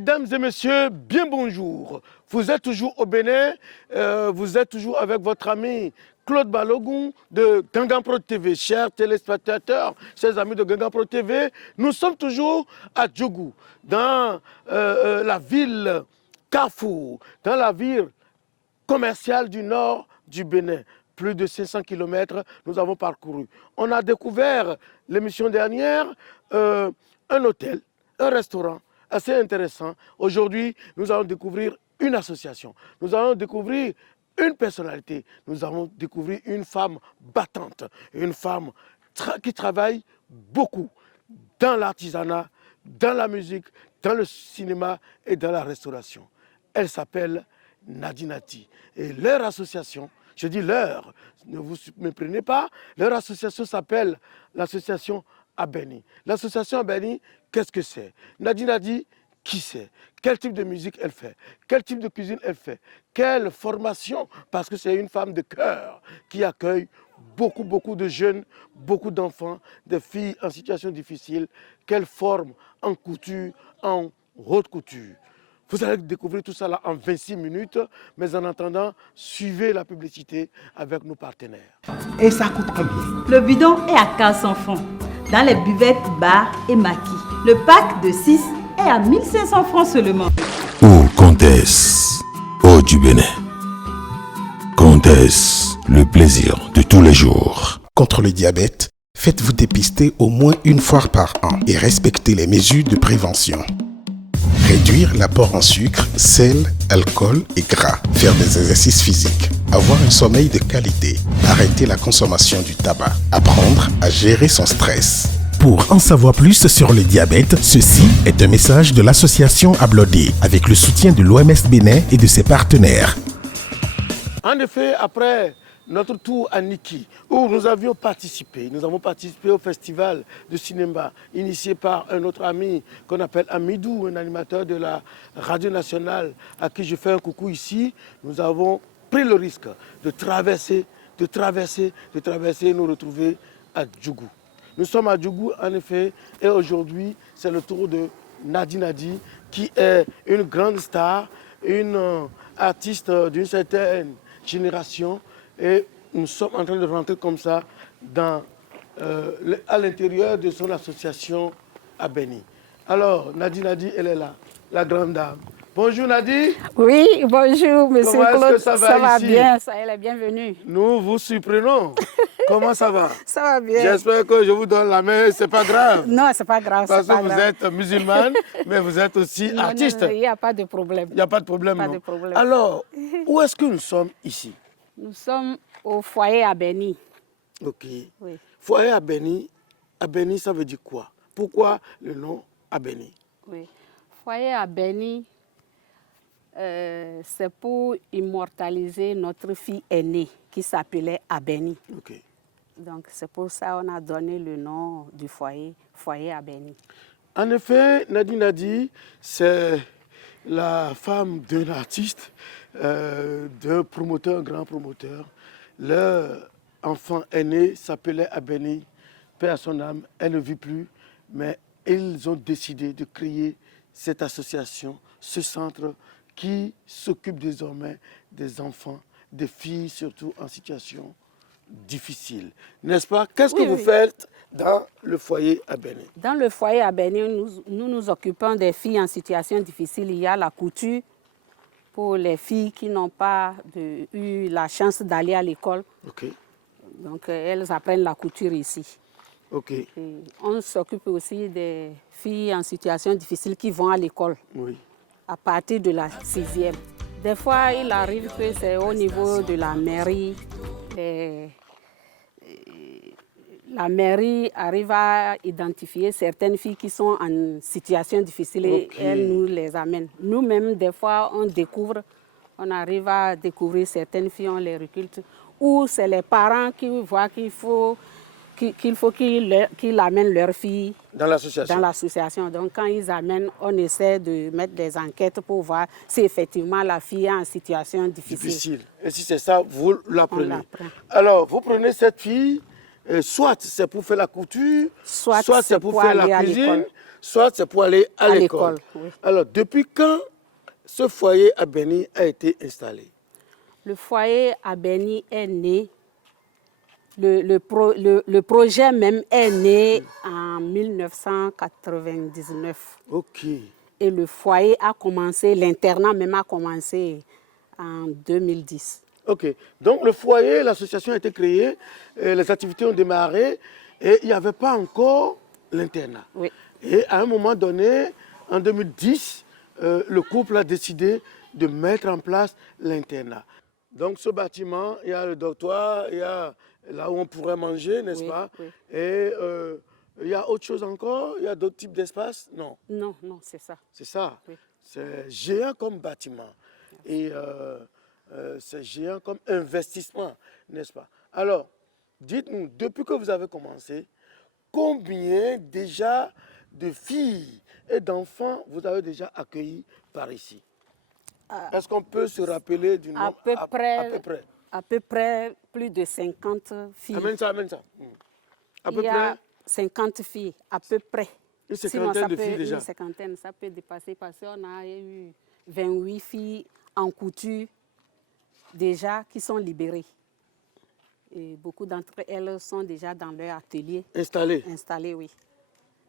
Mesdames et messieurs, bien bonjour. Vous êtes toujours au Bénin, vous êtes toujours avec votre ami Claude Balogun de Gangan Pro TV. Chers téléspectateurs, chers amis de Gangan Pro TV, nous sommes toujours à Djougou, dans la ville Carrefour, dans la ville commerciale du nord du Bénin. Plus de 500 km nous avons parcouru. On a découvert l'émission dernière un hôtel, un restaurant assez intéressant. Aujourd'hui, nous allons découvrir une association. Nous allons découvrir une personnalité. Nous allons découvrir une femme battante, une femme qui travaille beaucoup dans l'artisanat, dans la musique, dans le cinéma et dans la restauration. Elle s'appelle Nadi Nadi. Et leur association, je dis leur, ne vous méprenez pas, leur association s'appelle l'association Abeni. L'association Abeni, qu'est-ce que c'est? Nadi Nadi, qui c'est? Quel type de musique elle fait? Quel type de cuisine elle fait? Quelle formation? Parce que c'est une femme de cœur qui accueille beaucoup de jeunes, beaucoup d'enfants, des filles en situation difficile, qu'elle forme en couture, en haute couture. Vous allez découvrir tout ça là en 26 minutes, mais en attendant, suivez la publicité avec nos partenaires. Et ça coûte combien? Le bidon est à 400 francs, dans les buvettes, bars et maquis. Le pack de 6 est à 1500 francs seulement. Oh, Comtesse, oh du Bénin. Comtesse, le plaisir de tous les jours. Contre le diabète, faites-vous dépister au moins une fois par an et respectez les mesures de prévention. Réduire l'apport en sucre, sel, alcool et gras. Faire des exercices physiques. Avoir un sommeil de qualité. Arrêter la consommation du tabac. Apprendre à gérer son stress. Pour en savoir plus sur le diabète, ceci est un message de l'association Ablodé avec le soutien de l'OMS Bénin et de ses partenaires. En effet, après notre tour à Niki, où nous avons participé au festival de cinéma initié par un autre ami qu'on appelle Amidou, un animateur de la radio nationale à qui je fais un coucou ici. Nous avons pris le risque de traverser et nous retrouver à Djougou. Nous sommes à Djougou en effet et aujourd'hui c'est le tour de Nadi Nadi qui est une grande star, une artiste d'une certaine génération. Et nous sommes en train de rentrer comme ça à l'intérieur de son association Abeni. Alors, Nadi Nadi, elle est là, la grande dame. Bonjour Nadi. Oui, bonjour monsieur Comment Claude. est-ce que ça va ici? Bien, ça est la bienvenue. Nous vous surprenons. Comment ça va? Ça va bien. J'espère que je vous donne la main, c'est pas grave. Non, c'est pas grave. Parce que vous êtes musulmane, mais vous êtes aussi artiste. Il n'y a pas de problème. Il n'y a pas de problème, Pas non? de problème. Alors, où est-ce que nous sommes ici? Nous sommes au foyer Abeni. Ok. Oui. Foyer Abeni, Abeni, ça veut dire quoi? Pourquoi le nom Abeni? Oui. Foyer Abeni, c'est pour immortaliser notre fille aînée qui s'appelait Abeni. Ok. Donc c'est pour ça qu'on a donné le nom du foyer, foyer Abeni. En effet, Nadi Nadi, c'est la femme d'un artiste, d'un promoteur, un grand promoteur. Leur enfant aîné s'appelait Abeni, paix à son âme, elle ne vit plus, mais ils ont décidé de créer cette association, ce centre qui s'occupe désormais des enfants, des filles surtout en situation difficile. N'est-ce pas? Qu'est-ce que vous faites dans le foyer Abeni? Dans le foyer Abeni, nous nous occupons des filles en situation difficile. Il y a la couture pour les filles qui n'ont pas eu la chance d'aller à l'école. Ok. Donc, elles apprennent la couture ici. Ok. Et on s'occupe aussi des filles en situation difficile qui vont à l'école. Oui. À partir de la 6e. Des fois, il arrive que c'est au niveau de la mairie. La mairie arrive à identifier certaines filles qui sont en situation difficile et elle nous les amène. Nous-mêmes, des fois, on arrive à découvrir certaines filles, on les recrute. Ou c'est les parents qui voient qu'il faut qu'ils amènent leurs filles dans l'association. Donc, quand ils amènent, on essaie de mettre des enquêtes pour voir si effectivement la fille est en situation difficile. Et si c'est ça, vous la prenez. Alors, vous prenez cette fille, soit c'est pour faire la couture, soit c'est pour faire la cuisine, soit c'est pour aller à l'école. Oui. Alors, depuis quand ce foyer à Béni a été installé? Le foyer à Béni est né, le projet même est né en 1999. Ok. Et le foyer a commencé, l'internat même a commencé en 2010. Ok. Donc, le foyer, l'association a été créée, les activités ont démarré et il n'y avait pas encore l'internat. Oui. Et à un moment donné, en 2010, le couple a décidé de mettre en place l'internat. Donc, ce bâtiment, il y a le dortoir, il y a là où on pourrait manger, n'est-ce pas? Oui. Et il y a autre chose encore? Il y a d'autres types d'espaces? Non. Non, c'est ça. C'est ça. Oui. C'est géant comme bâtiment. Et c'est géant comme investissement, n'est-ce pas? Alors, dites-nous, depuis que vous avez commencé, combien déjà de filles et d'enfants vous avez déjà accueillis par ici? Est-ce qu'on peut se rappeler du nombre? À peu près plus de 50 filles. Amène ça. À peu Il y près a 50 filles, à peu près. une Sinon, cinquantaine de filles déjà. Une cinquantaine, ça peut dépasser parce qu'on a eu 28 filles en couture déjà qui sont libérées. Et beaucoup d'entre elles sont déjà dans leur atelier. Installées, Oui.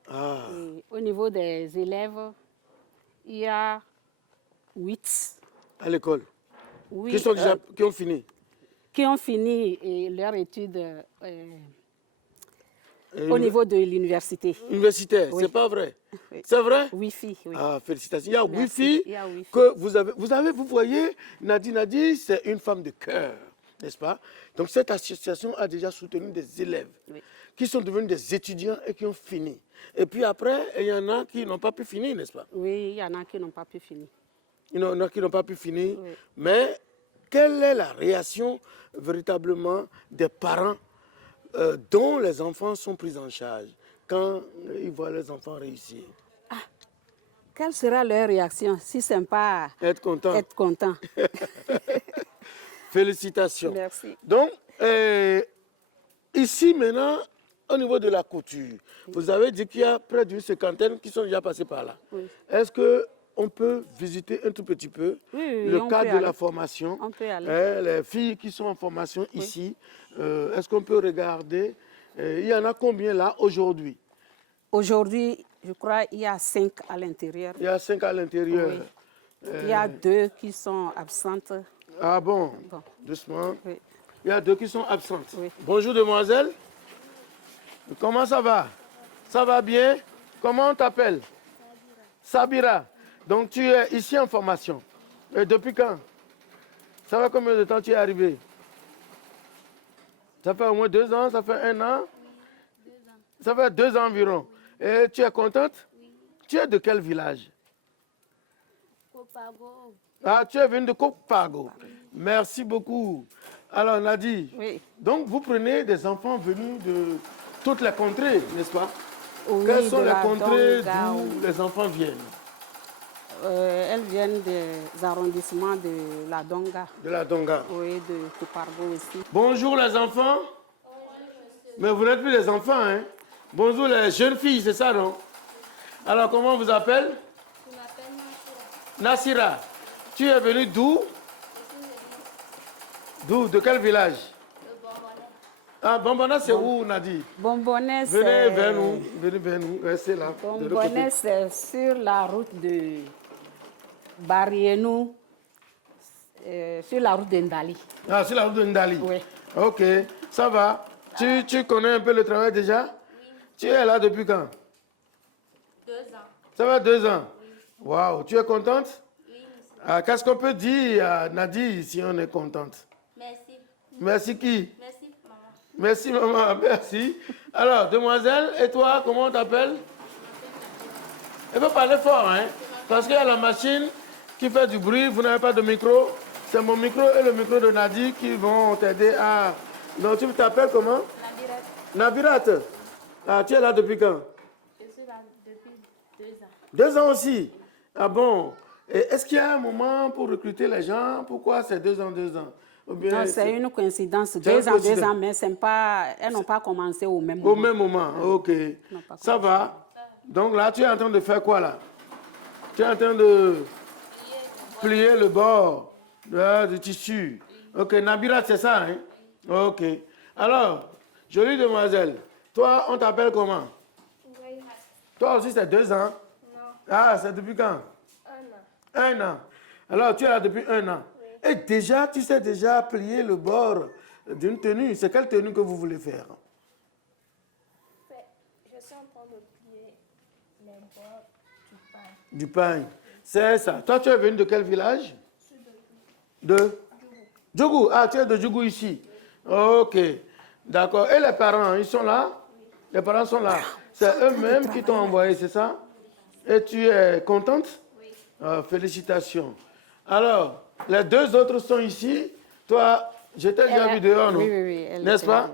Ah. Et au niveau des élèves, il y a 8. À l'école. Oui, Qui ont fini. qui ont fini leur étude au niveau de l'université. Universitaire, Oui. c'est pas vrai? Oui. C'est vrai? 8 filles, oui. Ah, félicitations. Il y a 8 Merci. filles Il y a 8 filles. que vous voyez, Nadi, c'est une femme de cœur, n'est-ce pas? Donc cette association a déjà soutenu des élèves qui sont devenus des étudiants et qui ont fini. Et puis après, il y en a qui n'ont pas pu finir, n'est-ce pas? Oui, il y en a qui n'ont pas pu finir. Il y en a qui n'ont pas pu finir. Oui. Mais quelle est la réaction véritablement des parents dont les enfants sont pris en charge quand ils voient les enfants réussir? Quelle sera leur réaction si ce n'est pas Être content. être content? Félicitations. Merci. Donc, ici maintenant, au niveau de la couture, vous avez dit qu'il y a près d'une cinquantaine qui sont déjà passés par là. Oui. Est-ce qu'on peut visiter un tout petit peu Oui, le on cadre peut de la aller. formation? On peut aller. Les filles qui sont en formation ici, est-ce qu'on peut regarder? Il y en a combien là aujourd'hui? Aujourd'hui, je crois qu'il y a 5 à l'intérieur. Il y a 5 à l'intérieur. Oui. Il y a 2 qui sont absentes. Ah bon? Bon. Doucement. Oui. Il y a 2 qui sont absentes. Oui. Bonjour demoiselle. Comment ça va? Ça va bien? Comment on t'appelle? Sabira. Donc tu es ici en formation. Et depuis quand? Ça fait combien de temps tu es arrivé? Ça fait au moins 2 ans? Ça fait 1 an? 2 ans. Ça fait 2 ans environ. Et tu es contente? Oui. Tu es de quel village? Copago. Ah, tu es venu de Copago. Merci beaucoup. Alors Nadi, donc vous prenez des enfants venus de toutes les contrées, n'est-ce pas? Oui, Quelles sont de les la contrées Donga, d'où les enfants viennent? Elles viennent des arrondissements de la Donga. De la Donga. Oui, de Copargo aussi. Bonjour les enfants. Mais vous n'êtes plus des enfants, hein? Bonjour les jeunes filles, c'est ça, non? Alors, comment on vous appelle? Je m'appelle Nassira. Nassira. Tu es venu d'où? D'où? De quel village? De Bombonnet. Ah, Bombonnet, c'est où, Nadi? Bombonnet, c'est... Venez vers nous. Venez vers nous. Restez là. de l'autre Bombonnet, côté. c'est sur la route de Barienou, sur la route d'Endali. Ah, sur la route de Ndali. Oui. Ok, ça va. Tu connais un peu le travail déjà? Oui, Tu es là depuis quand? 2 ans. Ça va 2 ans? Waouh, tu es contente? Oui, monsieur. Ah, qu'est-ce qu'on peut dire à Nadi si on est contente? Merci. Merci qui? Merci, maman. Merci maman, merci. Alors, demoiselle, et toi, comment on t'appelle? Il faut parler fort, hein? Parce qu'il y a la machine qui fait du bruit, vous n'avez pas de micro. C'est mon micro et le micro de Nadi qui vont t'aider à... Donc tu t'appelles comment? Nabirat. Nabirat. Ah, tu es là depuis quand? Je suis là depuis 2 ans. 2 ans aussi? Ah bon? Et est-ce qu'il y a un moment pour recruter les gens? Pourquoi c'est 2 ans, 2 ans? Ou bien Non, c'est une coïncidence. C'est une 2 ans, 2 coïncidence. ans, mais c'est pas, elles n'ont pas commencé au même moment. Au même moment, ok. Non, pas Ça va? Donc là, tu es en train de faire quoi là? Tu es en train de plier le bord du tissu. Ok, Nabila, c'est ça, hein? Ok. Alors, jolie demoiselle, toi, on t'appelle comment? Toi aussi, c'est 2 ans? Non. Ah, c'est depuis quand? 1 an. 1 an. Alors, tu es là depuis 1 an. Et déjà, tu sais déjà plier le bord d'une tenue. C'est quelle tenue que vous voulez faire? Je suis en train de plier les bords du pain. Du pain. C'est ça. Toi, tu es venu de quel village? De Djougou. Ah, tu es de Djougou ici. Ok. D'accord. Et les parents, ils sont là? Les parents sont là. C'est eux-mêmes qui t'ont envoyé, c'est ça? Et tu es contente? Oui. Félicitations. Alors, les 2 autres sont ici. Toi, je t'ai déjà vu dehors, non? Oui. N'est-ce pas?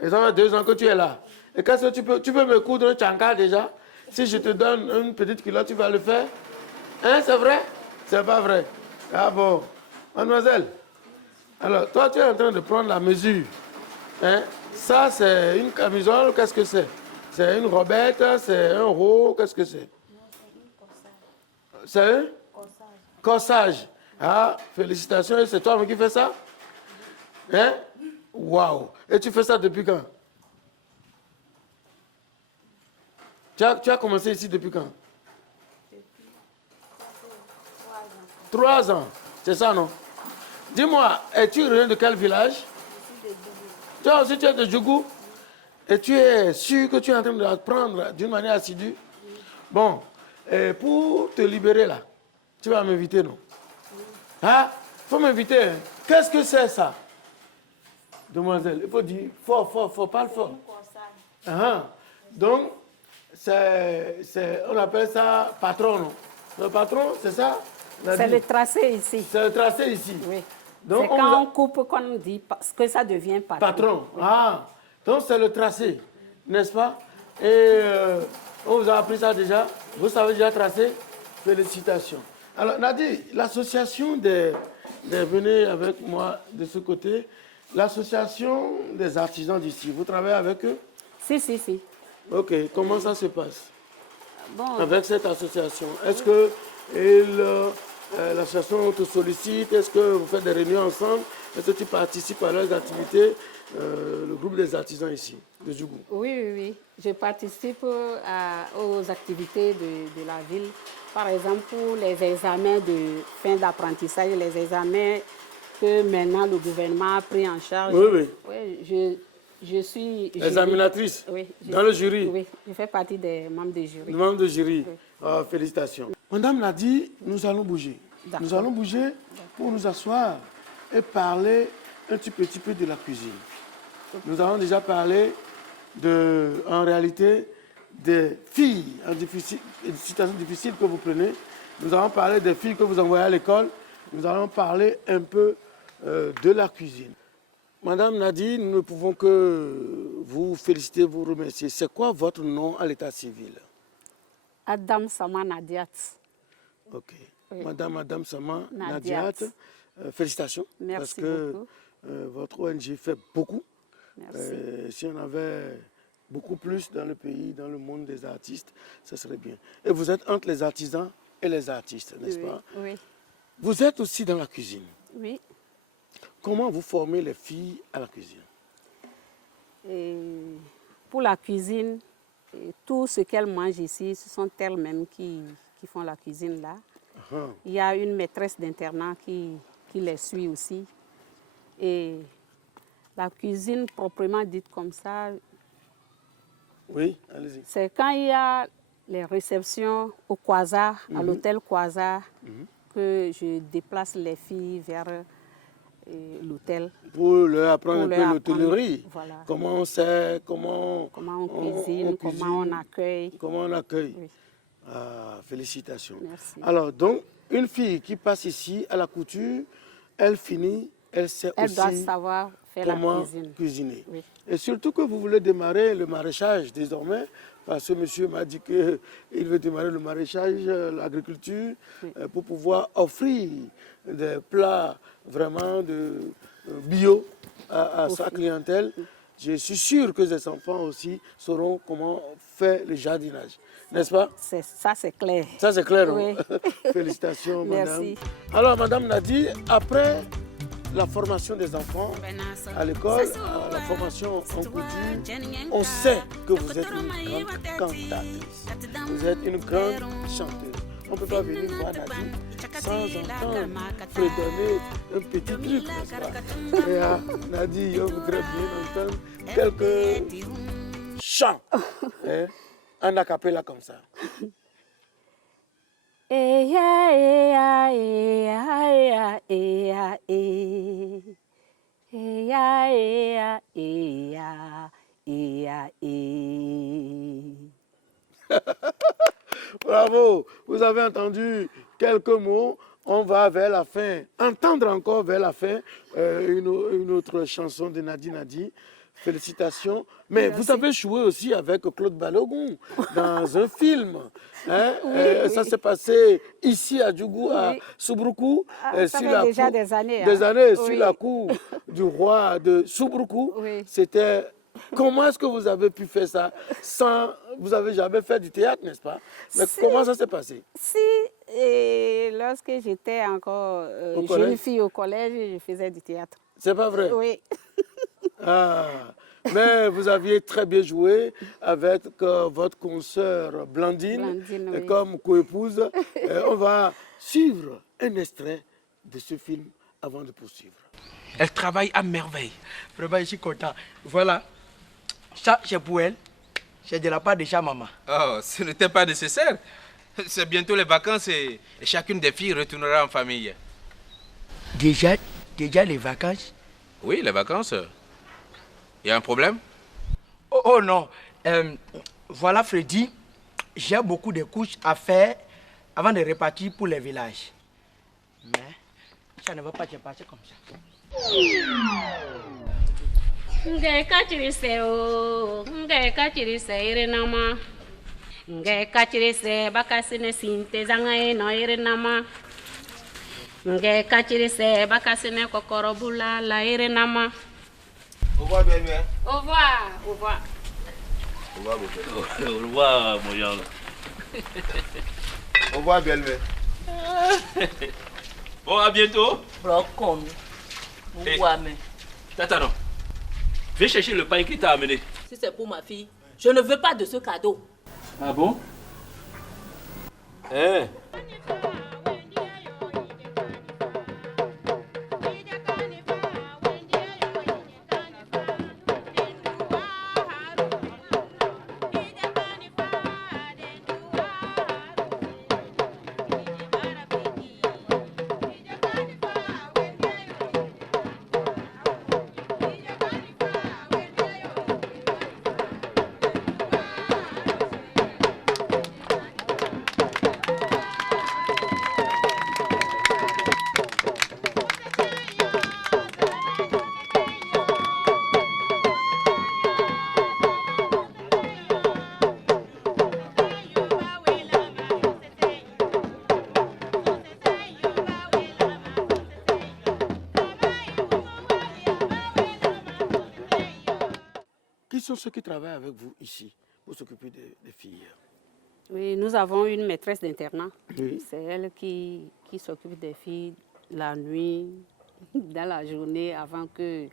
Et ça fait 2 ans que tu es là. Et qu'est-ce que tu peux me coudre un tchanka déjà? Si je te donne une petite culotte, tu vas le faire? Hein, c'est vrai? C'est pas vrai. Ah bon. Mademoiselle, alors toi, tu es en train de prendre la mesure. Hein? Ça, c'est une camisole, qu'est-ce que c'est? C'est une robette, c'est un haut, qu'est-ce que c'est? Non, c'est une corsage. C'est un Corsage. corsage. Ah, félicitations, et c'est toi qui fais ça? Hein? Waouh! Et tu fais ça depuis quand? Tu as commencé ici depuis quand? Depuis 3 ans. 3 ans, c'est ça, non? Dis-moi, es-tu revenu de quel village? Je suis de Djougou. Toi aussi, tu es de Djougou? Et tu es sûr que tu es en train d'apprendre d'une manière assidue? Bon, et pour te libérer là, tu vas m'inviter, non? Hein? Il faut m'inviter. Hein? Qu'est-ce que c'est ça? Demoiselle, il faut dire fort, parle fort. Une corsage. Ah, donc, on appelle ça patron, non? Le patron, c'est ça? C'est le tracé ici. C'est le tracé ici. Oui. Donc, C'est quand on coupe qu'on dit parce que ça devient patron. Patron. Ah, donc c'est le tracé, n'est-ce pas? Et on vous a appris ça déjà? Vous savez déjà tracer? Félicitations. Alors, Nadi, l'association venez avec moi de ce côté, l'association des artisans d'ici, vous travaillez avec eux? Si. Ok, comment ça se passe Bon, avec cette association? Est-ce que l'association te sollicite? Est-ce que vous faites des réunions ensemble? Est-ce que tu participes à leurs activités? Le groupe des artisans ici, de Djougou. oui. Je participe aux activités de la ville. Par exemple, pour les examens de fin d'apprentissage, les examens que maintenant le gouvernement a pris en charge. Oui. Oui, je suis jury. Examinatrice? Oui. Dans le jury? Oui, je fais partie des membres du jury. Membre de jury. Oui. Ah, félicitations. Madame l'a dit, nous allons bouger. D'accord. Nous allons bouger pour nous asseoir et parler un petit peu de la cuisine. Nous avons déjà parlé en réalité, des filles en situation difficile que vous prenez. Nous allons parler des filles que vous envoyez à l'école. Nous allons parler un peu de la cuisine. Madame Nadi, nous ne pouvons que vous féliciter, vous remercier. C'est quoi votre nom à l'état civil? Adam Sama Nadiat. Ok. Oui. Madame Sama Nadiat. Nadiat, félicitations. Merci parce que beaucoup. Votre ONG fait beaucoup. Merci. Si on avait beaucoup plus dans le pays, dans le monde des artistes, ce serait bien. Et vous êtes entre les artisans et les artistes, n'est-ce pas? Oui. Vous êtes aussi dans la cuisine. Oui. Comment vous formez les filles à la cuisine? Et pour la cuisine, tout ce qu'elles mangent ici, ce sont elles-mêmes qui font la cuisine là. Il y a une maîtresse d'internat qui les suit aussi. Et la cuisine proprement dite comme ça, Oui, allez-y. c'est quand il y a les réceptions au Quasar, à l'hôtel Quasar, que je déplace les filles vers l'hôtel. Pour leur apprendre Pour un leur peu l'hôtellerie. apprendre, voilà. Comment on sait, comment Comment on cuisine, comment on accueille. Comment on accueille. Oui. Ah, félicitations. Merci. Alors, donc, une fille qui passe ici à la couture, elle finit, elle sait Elle aussi doit savoir faire la comment cuisine. cuisiner. Oui. Et surtout que vous voulez démarrer le maraîchage désormais, parce que monsieur m'a dit qu'il veut démarrer le maraîchage, l'agriculture, pour pouvoir offrir des plats vraiment de bio à sa clientèle. Je suis sûr que ces enfants aussi sauront comment fait le jardinage, n'est-ce pas? Ça, c'est clair. Ça, c'est clair. Oui. Félicitations, madame. Merci. Alors, madame Nadi, après la formation des enfants à l'école, la formation en couture, on sait que vous êtes une grande cantatrice. Vous êtes une grande chanteuse. On ne peut pas venir voir Nadi sans entendre fredonner un petit truc, n'est-ce pas? Et à Nadi, je voudrais bien entendre quelques chants en acapella comme ça. Eya, eya, eya, eya, eya, eya, eya, eya, eya, eya. Bravo, vous avez entendu quelques mots. On va vers la fin, entendre encore vers la fin une autre chanson de Nadi Nadi. Félicitations. Mais Merci. vous avez joué aussi avec Claude Balogun dans un film. Hein? Ça s'est passé ici à Djougou, à Soubroukou. Ça fait déjà des années. Des années, sur Oui. la cour du roi de Soubroukou. Oui. C'était... Comment est-ce que vous avez pu faire ça sans... Vous n'avez jamais fait du théâtre, n'est-ce pas? Mais comment ça s'est passé? Si, lorsque j'étais encore Au jeune collège? fille au collège, je faisais du théâtre. C'est pas vrai? Oui. Ah, mais vous aviez très bien joué avec votre consoeur Blandine, Blandine, oui. comme coépouse. On va suivre un extrait de ce film avant de poursuivre. Elle travaille à merveille. Vraiment, je suis content. Voilà. Ça, c'est pour elle. C'est de la part de sa maman. Oh, ce n'était pas nécessaire. C'est bientôt les vacances et chacune des filles retournera en famille. Déjà les vacances? Oui, les vacances. Il y a un problème? Oh non. Voilà, Freddy. J'ai beaucoup de couches à faire avant de repartir pour les villages. Mais ça ne va pas se passer comme ça. Nge kachirise o, nge kachirise irenama. Nge kachirise bakasine sinte zanga eno irenama. Nge kachirise bakasine kokorobula la irenama. Au revoir, bien. Au revoir, au revoir. Au revoir, Au revoir, mon Jean. Au revoir, belle-mère. Bon, à bientôt. Brocon. Eh, Tata, non. Viens chercher le pain qui t'a amené. Si c'est pour ma fille, je ne veux pas de ce cadeau. Ah bon? Hein? Qui sont ceux qui travaillent avec vous ici pour s'occuper des filles? Oui, nous avons une maîtresse d'internat. Oui. C'est elle qui s'occupe des filles la nuit, dans la journée, avant que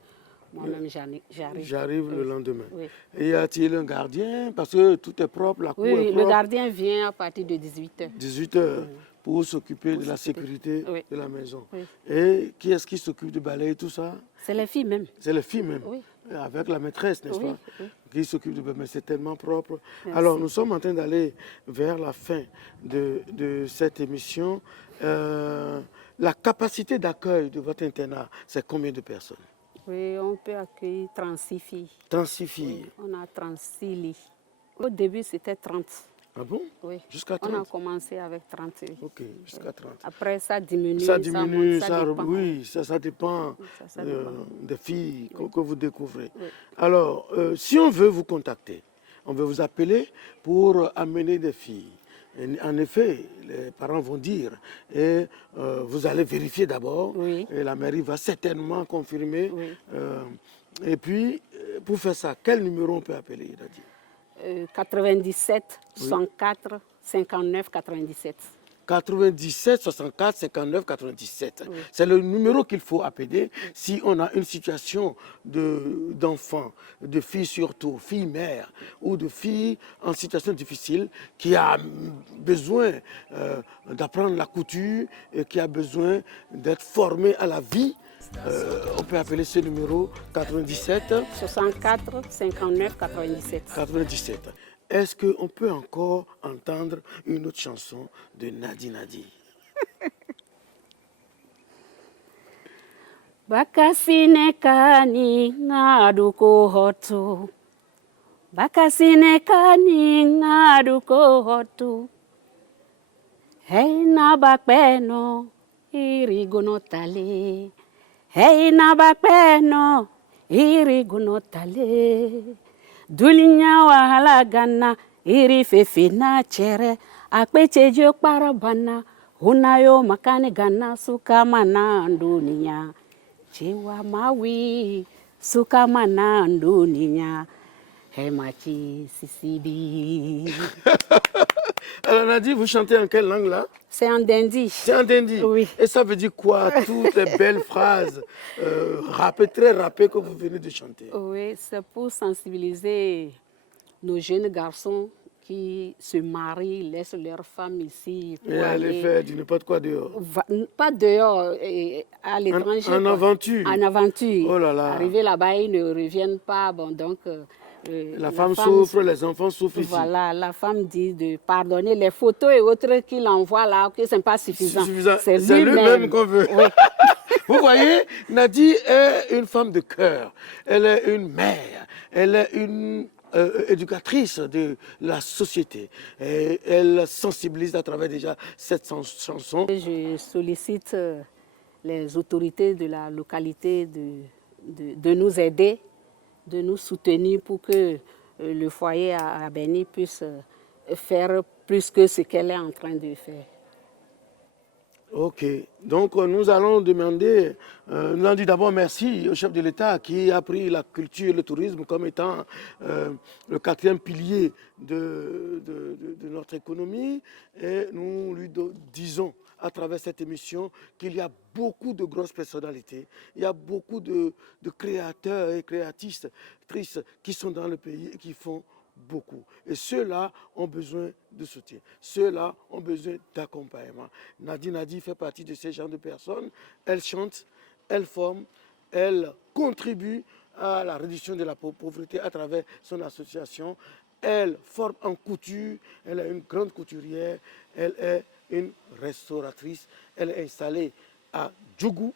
moi-même j'arrive. J'arrive le lendemain. Oui. Et y a-t-il un gardien? Parce que tout est propre, la cour Oui, est oui, propre. le gardien vient à partir de 18h. 18h pour s'occuper de la sécurité Oui. de la maison. Oui. Et qui est-ce qui s'occupe de balayer tout ça? C'est les filles même. C'est les filles même, Oui. avec la maîtresse, n'est-ce Oui, pas? oui. Qui s'occupe de... Mais c'est tellement propre. Merci. Alors, nous sommes en train d'aller vers la fin de cette émission. La capacité d'accueil de votre internat, c'est combien de personnes? Oui, on peut accueillir 36 filles. 36 filles. On a 36 lits. Au début, c'était 30. Ah bon? Oui. Jusqu'à On a 30? commencé avec 30. Oui. Ok, jusqu'à 30. Après, ça diminue. Ça diminue, monte, ça dépend. oui, ça dépend, Ça dépend. des filles Oui. que vous découvrez. Oui. Alors, si on veut vous contacter, on veut vous appeler pour amener des filles. Et en effet, les parents vont dire, et vous allez vérifier d'abord, Oui. et la mairie va certainement confirmer. Oui. Et puis, pour faire ça, quel numéro on peut appeler, il a dit? 97 64 59 97. 97 64 59 97. Oui. C'est le numéro qu'il faut appeler si on a une situation d'enfant, de filles surtout, filles mères ou de filles en situation difficile qui a besoin d'apprendre la couture et qui a besoin d'être formée à la vie. On peut appeler ce numéro 97 64 59 97. 97. Est-ce qu'on peut encore entendre une autre chanson de Nadi Nadi? Bakasine kani ngaduko hotu. Bakasine kani ngaduko hotu. Hey na bakpeno irigono tale. Hey na bakpeno irigono tale. Dulinya wahala gana iri fefe na chere akpeche jo parabana hunayo makane gana suka mana dunia chewa mawi suka mana dunia hemachi sisibi. Alors Nadi, vous chantez en quelle langue là? C'est en Dindi. C'est en Dindi? Oui. Et ça veut dire quoi? Toutes les belles phrases rappées, très rappées que vous venez de chanter. Oui, c'est pour sensibiliser nos jeunes garçons qui se marient, laissent leurs femmes ici. Et aller faire du n'importe quoi dehors. Pas dehors, à l'étranger. En aventure. En aventure. Oh là là. Arriver là-bas, ils ne reviennent pas. Bon, donc, la femme souffre, les enfants souffrent ici. Voilà, la femme dit de pardonner les photos et autres qu'il envoie là, que ce n'est pas suffisant. C'est lui-même qu'on veut. Oui. Vous voyez, Nadi est une femme de cœur. Elle est une mère. Elle est une éducatrice de la société. Et elle sensibilise à travers déjà cette chanson. Je sollicite les autorités de la localité de nous aider, de nous soutenir pour que le foyer à Beni puisse faire plus que ce qu'elle est en train de faire. Ok, donc nous allons demander, nous allons dire d'abord merci au chef de l'État qui a pris la culture et le tourisme comme étant le quatrième pilier de notre économie, et nous lui disons à travers cette émission qu'il y a beaucoup de grosses personnalités, il y a beaucoup de créateurs et créatrices qui sont dans le pays et qui font beaucoup. Et ceux-là ont besoin de soutien. Ceux-là ont besoin d'accompagnement. Nadi Nadi fait partie de ces genres de personnes. Elle chante, elle forme, elle contribue à la réduction de la pauvreté à travers son association. Elle forme en couture, elle est une grande couturière, elle est une restauratrice. Elle est installée à Djougou,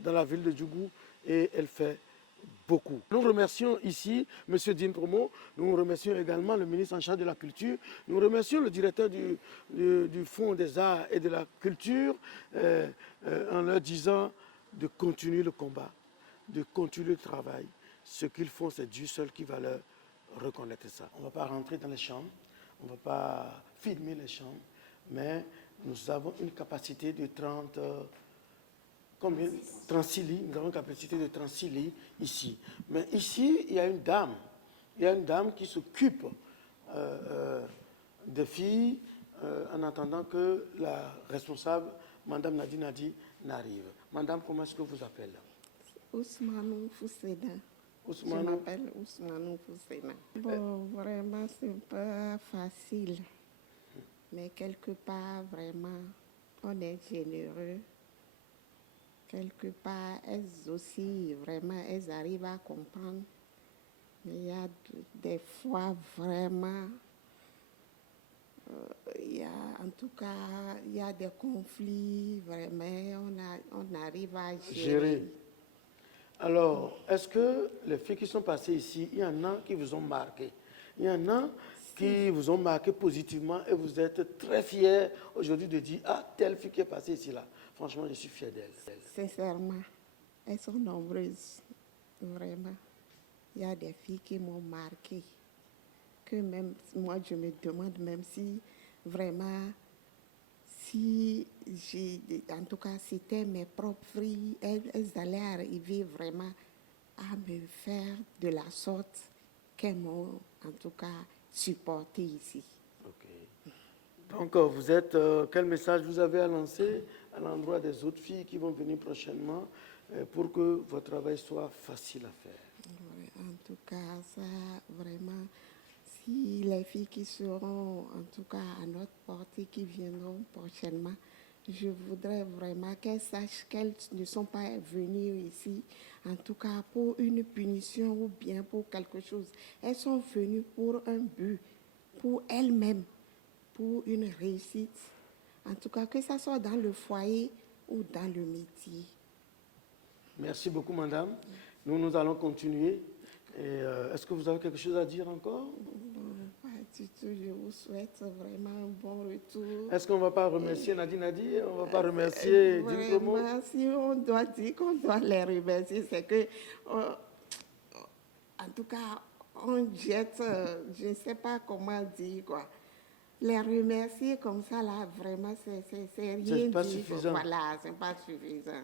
dans la ville de Djougou, et elle fait beaucoup. Nous remercions ici M. Dine Promo, nous remercions également le ministre en charge de la Culture, nous remercions le directeur du Fonds des Arts et de la Culture en leur disant de continuer le combat, de continuer le travail. Ce qu'ils font, c'est Dieu seul qui va leur reconnaître ça. On ne va pas rentrer dans les chambres, on ne va pas filmer les chambres, mais nous avons une capacité de 36 lits, nous avons une capacité de 36 lits ici. Mais ici, il y a une dame qui s'occupe des filles en attendant que la responsable, Madame Nadi Nadi, n'arrive. Madame, comment est-ce que vous appelez? Ousmanou Foussena. Je m'appelle Ousmanou Foussena. Bon, vraiment, c'est pas facile. Mais quelque part, vraiment, on est généreux. Quelque part, elles aussi, vraiment, elles arrivent à comprendre. Mais il y a des fois, vraiment, en tout cas, il y a des conflits, vraiment, on arrive à gérer. Alors, est-ce que les filles qui sont passées ici, il y en a qui vous ont marqué? Il y en a qui vous ont marqué positivement et vous êtes très fiers aujourd'hui de dire « Ah, telle fille qui est passée ici, là, franchement, je suis fier d'elle. » Sincèrement, elles sont nombreuses, vraiment. Il y a des filles qui m'ont marqué, que même moi, je me demande même si vraiment, en tout cas, c'était mes propres filles, elles allaient arriver vraiment à me faire de la sorte qu'elles m'ont en tout cas supporté ici. Donc, quel message vous avez à lancer à l'endroit des autres filles qui vont venir prochainement pour que votre travail soit facile à faire? Ouais, en tout cas, ça, vraiment, si les filles qui seront, en tout cas, à notre portée, qui viendront prochainement, je voudrais vraiment qu'elles sachent qu'elles ne sont pas venues ici, en tout cas, pour une punition ou bien pour quelque chose. Elles sont venues pour un but, pour elles-mêmes, pour une réussite. En tout cas, que ce soit dans le foyer ou dans le métier. Merci beaucoup, madame. Nous allons continuer. Est-ce que vous avez quelque chose à dire encore? Non, pas du tout. Je vous souhaite vraiment un bon retour. Est-ce qu'on ne va pas remercier Nadine Nadi? On ne va pas remercier Dine Promo? Vraiment, si on doit dire qu'on doit les remercier, c'est que, en tout cas, on jette, je ne sais pas comment dire, quoi. Les remercier comme ça, là, vraiment, c'est rien. C'est pas suffisant. Voilà, c'est pas suffisant.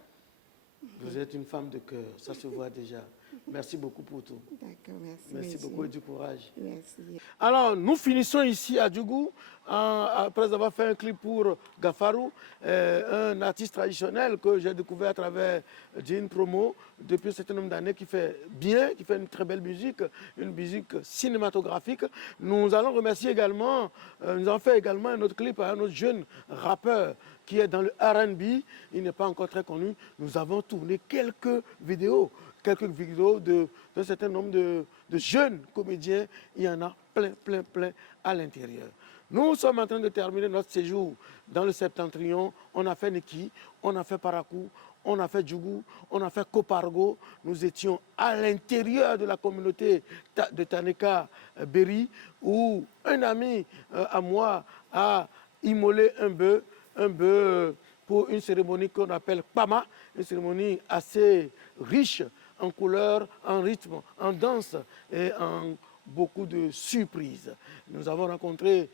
Vous êtes une femme de cœur, ça se voit déjà. Merci beaucoup pour tout. D'accord, merci. Merci beaucoup et du courage. Merci. Alors, nous finissons ici à Djougou, après avoir fait un clip pour Gafarou, un artiste traditionnel que j'ai découvert à travers Dine Promo depuis un certain nombre d'années, qui fait bien, qui fait une très belle musique, une musique cinématographique. Nous allons remercier également, nous avons fait également un autre clip à un autre jeune rappeur qui est dans le R&B, il n'est pas encore très connu. Nous avons tourné quelques vidéos d'un certain nombre de jeunes comédiens. Il y en a plein à l'intérieur. Nous sommes en train de terminer notre séjour dans le Septentrion. On a fait Neki, on a fait Parakou, on a fait Djougou, on a fait Kopargo. Nous étions à l'intérieur de la communauté de Taneka Berry, où un ami à moi a immolé un bœuf pour une cérémonie qu'on appelle Pama, une cérémonie assez riche en couleurs, en rythme, en danse et en beaucoup de surprises. Nous avons rencontré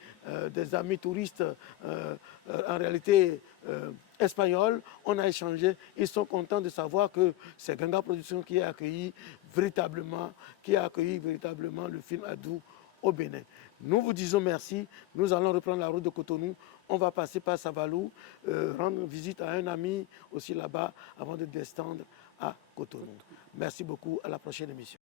des amis touristes, en réalité espagnols. On a échangé. Ils sont contents de savoir que c'est Ganga Production qui a accueilli véritablement le film Adou au Bénin. Nous vous disons merci. Nous allons reprendre la route de Cotonou. On va passer par Savalou, rendre visite à un ami aussi là-bas avant de descendre à Cotonou. Merci beaucoup. À la prochaine émission.